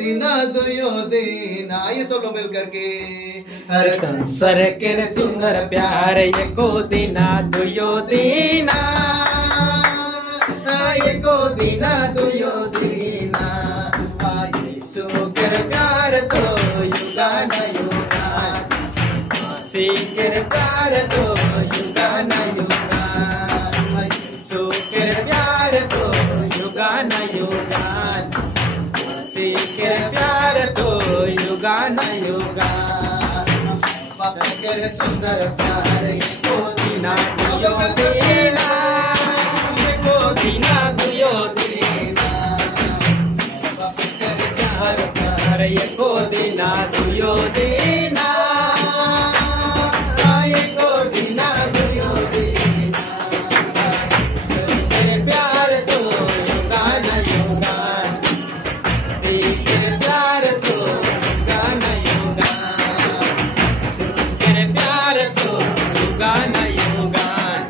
दिन दुयो दिन। ये सब लोग मिल करके हर संसार के सुंदर प्यार एको दिना दुयो दीना, एको दिना दुयो दीना। यीशु के प्यार तो युगान युगान, मसीह के प्यार तो युगान युगान। यीशु के प्यार तो युगान युगान, मसीह के प्यार तो युगान युगान। के सुंदर प्यार एको दिना दुयो दीना, एको दिना दुयो दीना। प्यार एको दिना दुयो दीना, एको दिना दुयो दीना। प्यार तो युगान युगान, प्यार तो युगान युगान। प्यार तो युगान युगान,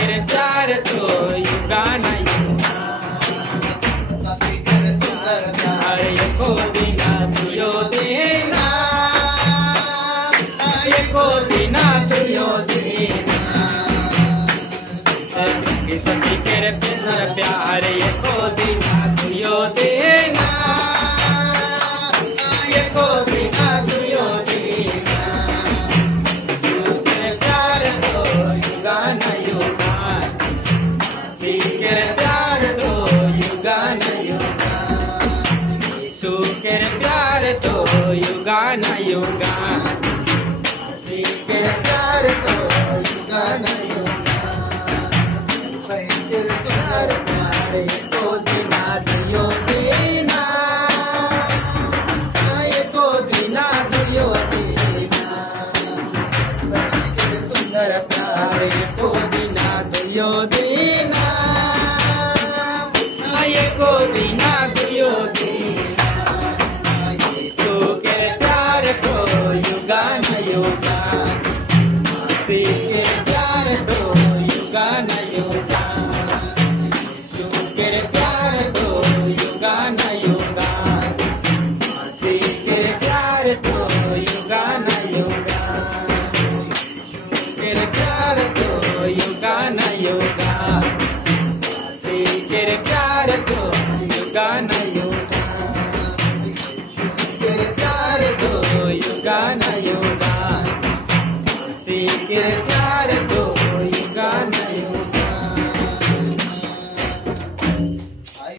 प्यार तो युगान एको दिना दुयो दीना, एको दिना दुयो दीना। सखी के प्यार एको दिना दुयो दीना, एको दिना दुयो दीना। प्यार तो युगान युगान, प्यार तो युगान युगान। यीशु के प्यार तो युगान युगान, के प्यार तो युगान युगान। प्यार एको दिना दुयो दीना, एको दिना दुयो दीना। सुंदर प्यार एको दिना दुयो दीना, एको दिना दुयो दीना। यीशु के प्यार तो युगान युगान, मसीह के प्यार तो युगान युगान। यीशु के प्यार तो युगान युगान, मसीह के प्यार तो युगान युगान। के प्यार तो युगान युगान, मसीह के प्यार तो युगान युगान।